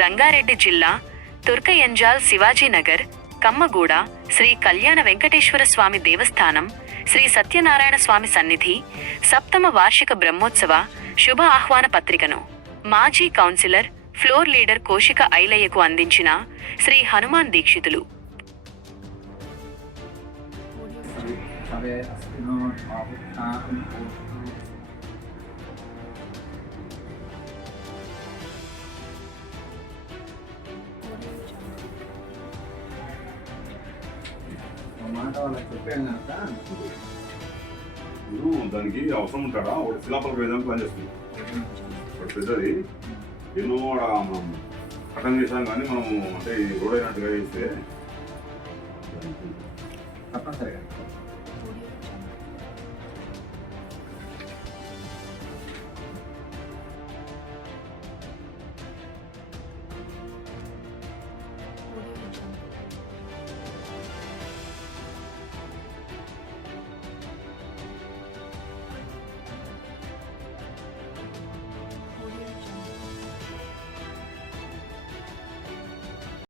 రంగారెడ్డి జిల్లా తుర్కయంజాల్ శివాజీనగర్ కమ్మగూడ శ్రీ కళ్యాణ వెంకటేశ్వర స్వామి దేవస్థానం శ్రీ సత్యనారాయణ స్వామి సన్నిధి సప్తమ వార్షిక బ్రహ్మోత్సవ శుభ ఆహ్వాన పత్రికను మాజీ కౌన్సిలర్ ఫ్లోర్ లీడర్ కోశిక ఐలయ్యకు అందించిన శ్రీ హనుమాన్ దీక్షితులు. దానికి అవసరం ఉంటాడా ఒక శిలాపలక వేయడానికి ప్లాన్ చేస్తుంది. ఒకటి పెద్దది ఎన్నో మనం కటన్ చేసాం కానీ మనము అంటే రోడ్ అయినట్టుగా చేస్తే తప్పనిసరిగా